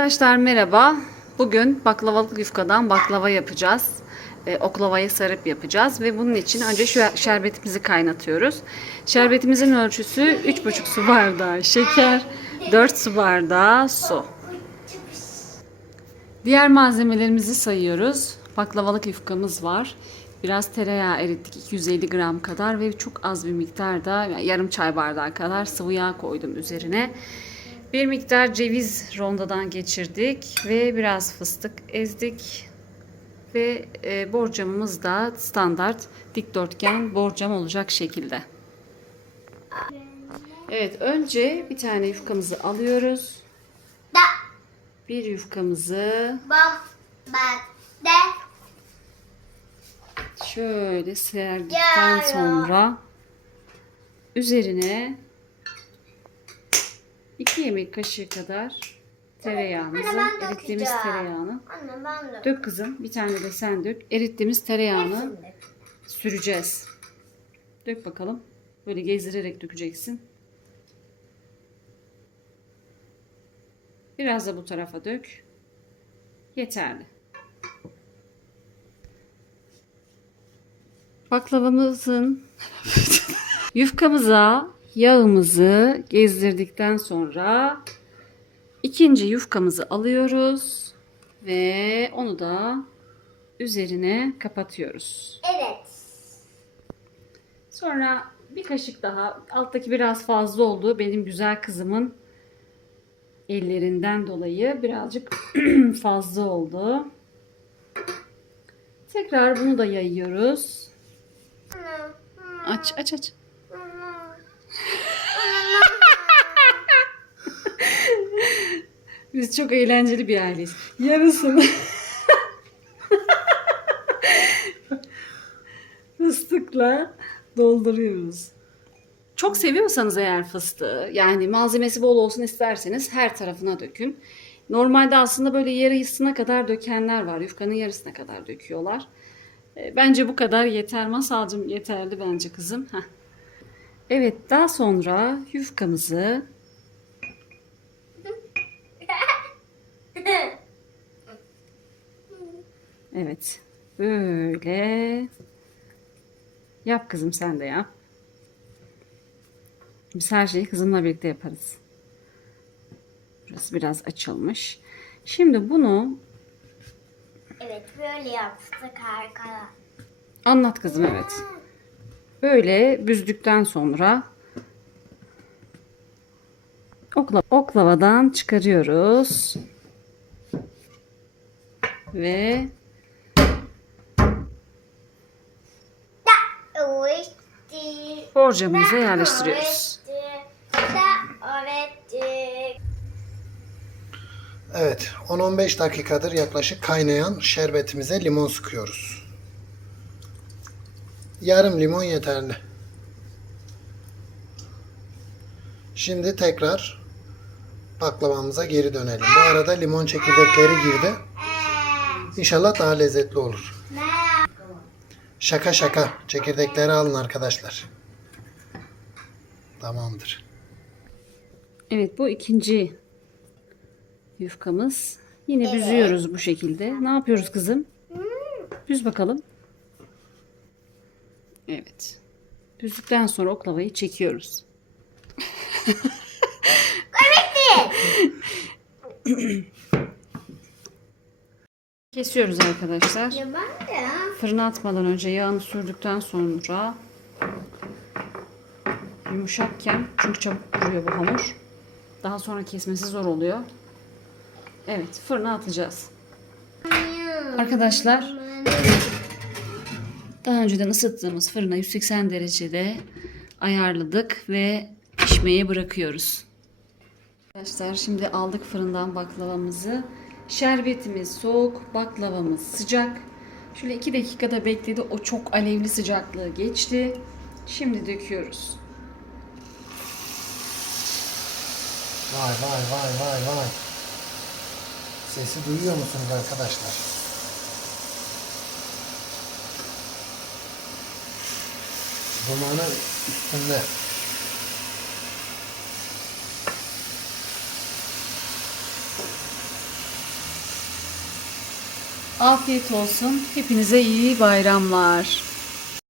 Arkadaşlar merhaba. Bugün baklavalık yufkadan baklava yapacağız. Ee, oklavayı sarıp yapacağız ve bunun için önce şu şerbetimizi kaynatıyoruz. Şerbetimizin ölçüsü 3,5 su bardağı şeker, 4 su bardağı su. Diğer malzemelerimizi sayıyoruz. Baklavalık yufkamız var. Biraz tereyağı erittik 250 gram kadar ve çok az bir miktarda yani yarım çay bardağı kadar sıvı yağ koydum üzerine. Bir miktar ceviz rondodan geçirdik ve biraz fıstık ezdik. Ve e, borcamımız da standart dikdörtgen borcam olacak şekilde. Evet önce bir tane yufkamızı alıyoruz. Da Bir yufkamızı bak bak de şöyle serdikten sonra üzerine 2 yemek kaşığı kadar tereyağımızı, Anne, erittiğimiz dökeceğim. tereyağını Anne ben. Dök kızım. Bir tane de sen dök. Erittiğimiz tereyağını Şimdi. süreceğiz. Dök bakalım. Böyle gezdirerek dökeceksin. Biraz da bu tarafa dök. Yeterli. Baklavamızın yufkamıza yağımızı gezdirdikten sonra ikinci yufkamızı alıyoruz ve onu da üzerine kapatıyoruz. Evet. Sonra bir kaşık daha alttaki biraz fazla oldu. Benim güzel kızımın ellerinden dolayı birazcık fazla oldu. Tekrar bunu da yayıyoruz. Aç aç aç. Biz çok eğlenceli bir aileyiz. Yarısını fıstıkla dolduruyoruz. Çok seviyorsanız eğer fıstığı, yani malzemesi bol olsun isterseniz her tarafına dökün. Normalde aslında böyle yarısına kadar dökenler var. Yufkanın yarısına kadar döküyorlar. E, Bence bu kadar yeter. Masalcım yeterli bence kızım. Heh. Evet daha sonra yufkamızı Evet. Böyle. Yap kızım sen de yap. Biz her şeyi kızımla birlikte yaparız. Burası biraz açılmış. Şimdi bunu evet böyle yaptık arkadaşlar. anlat kızım evet. Böyle büzdükten sonra okla, oklavadan çıkarıyoruz. Ve borcamımıza yerleştiriyoruz. Evet, 10-15 dakikadır yaklaşık kaynayan şerbetimize limon sıkıyoruz. Yarım limon yeterli. Şimdi tekrar baklavamıza geri dönelim. Bu arada limon çekirdekleri girdi. İnşallah daha lezzetli olur. Şaka şaka. Çekirdekleri alın arkadaşlar. Tamamdır. Evet bu ikinci yufkamız. Yine büzüyoruz bu şekilde. Ne yapıyoruz kızım? Büz bakalım. Evet. Büzdükten sonra oklavayı çekiyoruz. Kesiyoruz arkadaşlar. Ya ben de. Fırına atmadan önce yağını sürdükten sonra yumuşakken çünkü çabuk kuruyor bu hamur. Daha sonra kesmesi zor oluyor. Evet fırına atacağız. Arkadaşlar daha önceden ısıttığımız fırına 180 derecede ayarladık ve pişmeye bırakıyoruz. Arkadaşlar şimdi aldık fırından baklavamızı. Şerbetimiz soğuk, baklavamız sıcak. Şöyle 2 dakikada bekledi. O çok alevli sıcaklığı geçti. Şimdi döküyoruz. Vay vay vay vay vay. Sesi duyuyor musunuz arkadaşlar? Dumanı üstünde. Afiyet olsun. Hepinize iyi bayramlar.